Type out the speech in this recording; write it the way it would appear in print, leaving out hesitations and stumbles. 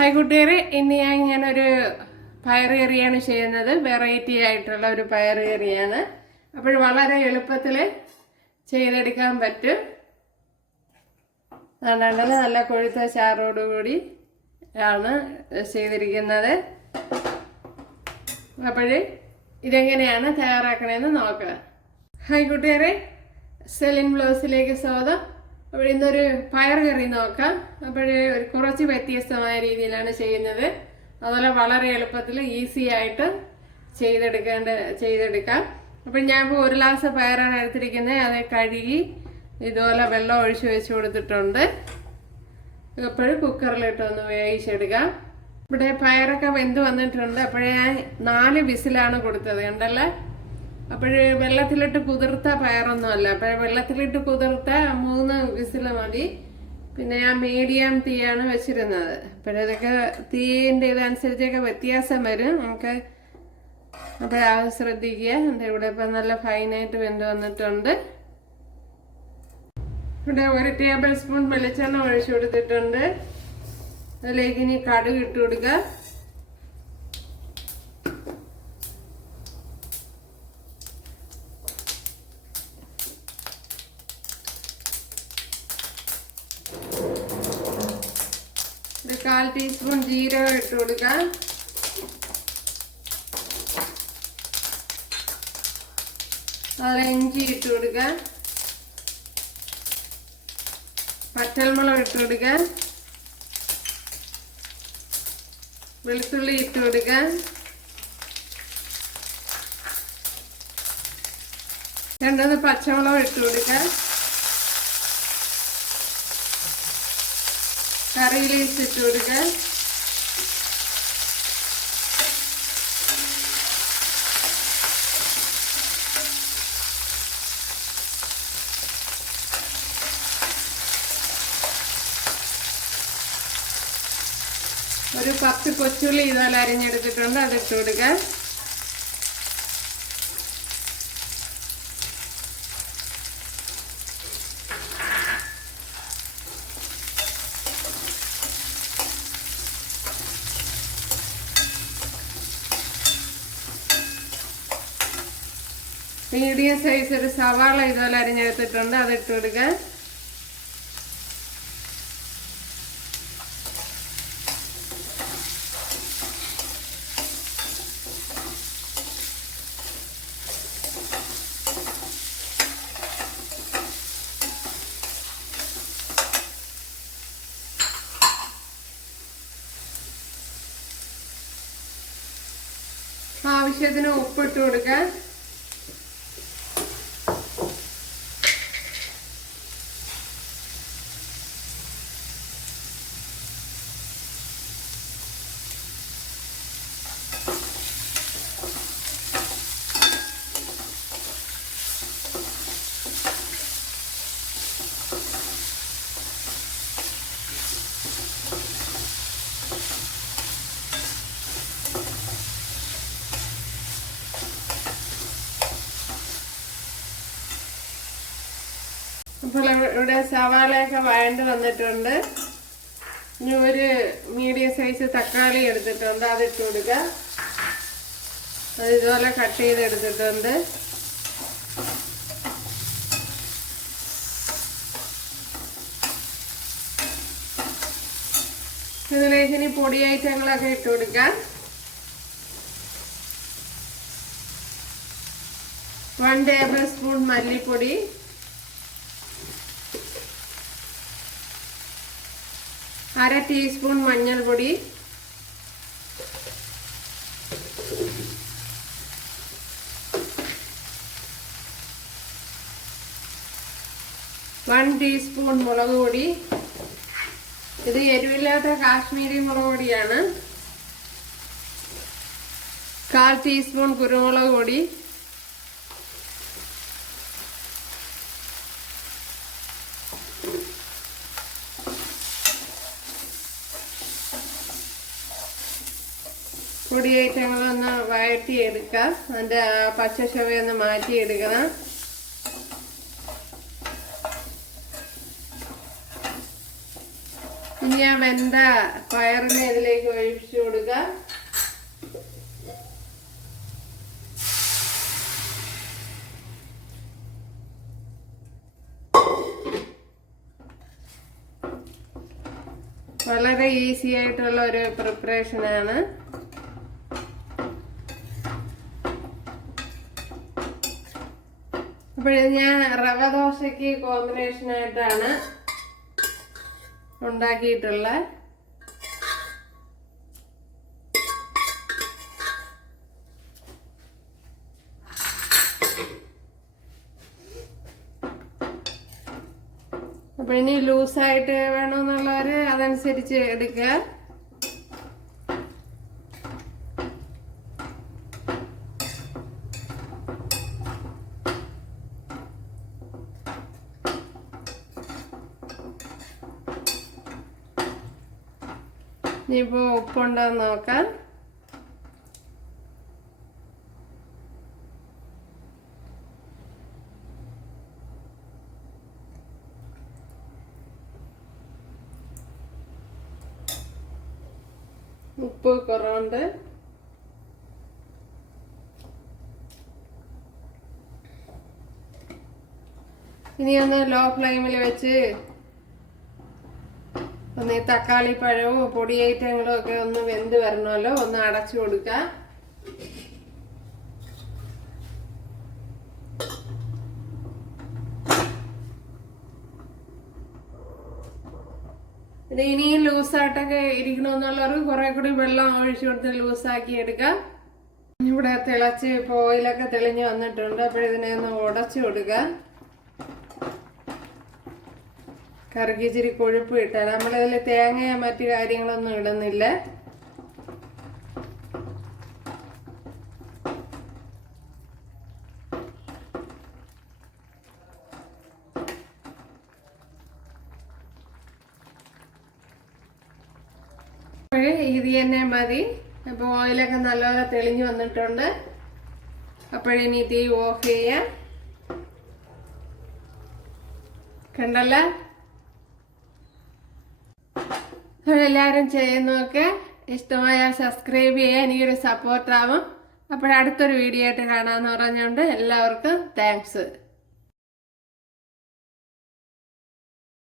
Hi കൂട്ടുകാരെ, ഇന്ന് ഞാനൊരു പയർ കറിയാണ് ചെയ്യുന്നത്. വെറൈറ്റി ആയിട്ടുള്ള ഒരു പയർ കറിയാണ്. അപ്പോൾ വളരെ എളുപ്പത്തിൽ ചെയ്തെടുക്കാൻ പറ്റും. അതുകൊണ്ടാണ് നല്ല കൊഴുത്ത ചാറോടുകൂടി ആണ് ചെയ്തിരിക്കുന്നത്. അപ്പോൾ ഇതെങ്ങനെയാണ് തയ്യാറാക്കണമെന്ന് നോക്കാം. ഹായ് കൂട്ടുകാരെ, സെലിൻ ബ്ലോസിലേക്ക് സ്വാഗതം. അപ്പോൾ ഇന്നൊരു പയർ കറി നോക്കാം. അപ്പോൾ കുറച്ച് വ്യത്യസ്തമായ രീതിയിലാണ് ചെയ്യുന്നത്. അതുപോലെ വളരെ എളുപ്പത്തിൽ ഈസി ആയിട്ട് ചെയ്തെടുക്കാം. അപ്പോൾ ഞാൻ ഇപ്പോൾ 1 ഗ്ലാസ് പയറാണ് എടുത്തിരിക്കുന്നത്. അത് കഴുകി ഇതുപോലെ വെള്ളം ഒഴിച്ച് വെച്ച് കൊടുത്തിട്ടുണ്ട്. അപ്പോൾ കുക്കറിലിട്ടൊന്ന് വേവിച്ചെടുക്കാം. ഇവിടെ പയറൊക്കെ വെന്ത് വന്നിട്ടുണ്ട്. അപ്പോഴേ ഞാൻ 4 വിസിലാണ് കൊടുത്തത്, കണ്ടല്ലേ. അപ്പോൾ വെള്ളത്തിലിട്ട് കുതിർത്ത പയറൊന്നുമല്ല. അപ്പോൾ വെള്ളത്തിലിട്ട് കുതിർത്ത 3 വിസിൽ മതി. പിന്നെ ഞാൻ മീഡിയം തീയാണ് വെച്ചിരുന്നത്. അപ്പോഴതൊക്കെ തീൻ്റെ ഇതനുസരിച്ചൊക്കെ വ്യത്യാസം വരും നമുക്ക്. അപ്പോൾ അത് ശ്രദ്ധിക്കുക. എൻ്റെ ഇവിടെ ഇപ്പം നല്ല ഫൈനായിട്ട് വെന്ത് വന്നിട്ടുണ്ട്. ഇവിടെ 1 ടേബിൾ സ്പൂൺ വെളിച്ചെണ്ണ ഒഴിച്ചു കൊടുത്തിട്ടുണ്ട്. അതിലേക്ക് ഇനി കടുക് ഇട്ട് കൊടുക്കുക. ഒരു 1/4 ടീസ്പൂൺ ജീരകം ഇട്ട് കൊടുക്കാം. അതിൽ ഇഞ്ചി ഇട്ട് കൊടുക്കാം. പച്ചമുളക് ഇട്ട് കൊടുക്കാം. വെളുത്തുള്ളി ഇട്ട് കൊടുക്കാം. 2 പച്ചമുളക് ഇട്ട് കൊടുക്കാം. കറി ലീവ്സ് ഇട്ട് കൊടുക്കാം. ഒരു 10 കൊച്ചുള്ളി ഇതുപോലെ അരിഞ്ഞെടുത്തിട്ടുണ്ട്, അതിട്ട് കൊടുക്കാം. മീഡിയം സൈസ് ഒരു സവാള ഇതുപോലെ അരിഞ്ഞെടുത്തിട്ടുണ്ട്, അതിട്ട് കൊടുക്കാം. ആവശ്യത്തിന് ഉപ്പിട്ട് കൊടുക്കാം. അപ്പോൾ ഇവിടെ സവാളയൊക്കെ വഴണ്ട് വന്നിട്ടുണ്ട്. ഇനി ഒരു മീഡിയം സൈസ് തക്കാളി എടുത്തിട്ടുണ്ട്, അതിട്ട് കൊടുക്കുക. അത് ഇതുപോലെ കട്ട് ചെയ്തെടുത്തിട്ടുണ്ട്. ഇതിലേക്ക് ഇനി പൊടി ഐറ്റങ്ങളൊക്കെ ഇട്ട് കൊടുക്കാം. 1 ടേബിൾ സ്പൂൺ മല്ലിപ്പൊടി, 1/2 ടീസ്പൂൺ മഞ്ഞൾപ്പൊടി, 1 ടീസ്പൂൺ മുളക് പൊടി. ഇത് എരിവില്ലാത്ത കാശ്മീരി മുളക് പൊടിയാണ്. 1/4 ടീസ്പൂൺ കുരുമുളക് പൊടി, പൊടി ഐറ്റങ്ങളൊന്ന് വഴറ്റിയെടുക്കാം. അതിൻ്റെ പച്ച ചുവയൊന്ന് മാറ്റിയെടുക്കണം. ഇനി ആ വെന്ത പയറിനെ ഇതിലേക്ക് ഒഴിച്ചു കൊടുക്കുക. വളരെ ഈസി ആയിട്ടുള്ള ഒരു പ്രിപ്പറേഷനാണ്. അപ്പോൾ ഞാൻ റവ ദോശയ്ക്ക് കോമ്പിനേഷനായിട്ടാണ് ഉണ്ടാക്കിയിട്ടുള്ളത്. അപ്പോൾ ഇനി ലൂസായിട്ട് വേണമെന്നുള്ളവർ അതനുസരിച്ച് എടുക്കുക. ഇനിയിപ്പോൾ ഉപ്പുണ്ടോ എന്ന് നോക്കാം. ഉപ്പ് കുറവുണ്ട്. ഇനി ഒന്ന് ലോ ഫ്ലെയിമിൽ വെച്ച് ഒന്ന് ഈ തക്കാളി പഴവും പൊടി ഐറ്റങ്ങളും ഒക്കെ ഒന്ന് വെന്ത് വരണമല്ലോ, ഒന്ന് അടച്ചു കൊടുക്കുക. ഇത് ഇനിയും ലൂസായിട്ടൊക്കെ ഇരിക്കണമെന്നുള്ളവർക്ക് കുറെ കൂടി വെള്ളം ഒഴിച്ചു കൊടുത്ത് ലൂസാക്കി എടുക്കാം. ഇവിടെ തിളച്ച് ഇപ്പോൾ ഓയിലൊക്കെ തെളിഞ്ഞ് വന്നിട്ടുണ്ട്. അപ്പോഴിതിനെ ഒന്ന് ഉടച്ചു കൊടുക്കുക. കറിക്ക് ഇച്ചിരി കൊഴുപ്പ് കിട്ടാൻ നമ്മളിതിൽ തേങ്ങയോ മറ്റു കാര്യങ്ങളൊന്നും ഇടുന്നില്ല. ഇത് തന്നെ മതി. അപ്പോൾ ഓയിലൊക്കെ നല്ലപോലെ തെളിഞ്ഞു വന്നിട്ടുണ്ട്. അപ്പോഴിനി തീ ഓഫ് ചെയ്യാം. കണ്ടല്ലോ, എല്ലാവരും ചെയ്യുന്നതൊക്കെ ഇഷ്ടമായാൽ സബ്സ്ക്രൈബ് ചെയ്യാൻ എനിക്കൊരു സപ്പോർട്ടാവും. അപ്പോഴടുത്തൊരു വീഡിയോ ആയിട്ട് കാണാമെന്ന് പറഞ്ഞുകൊണ്ട് എല്ലാവർക്കും താങ്ക്സ്.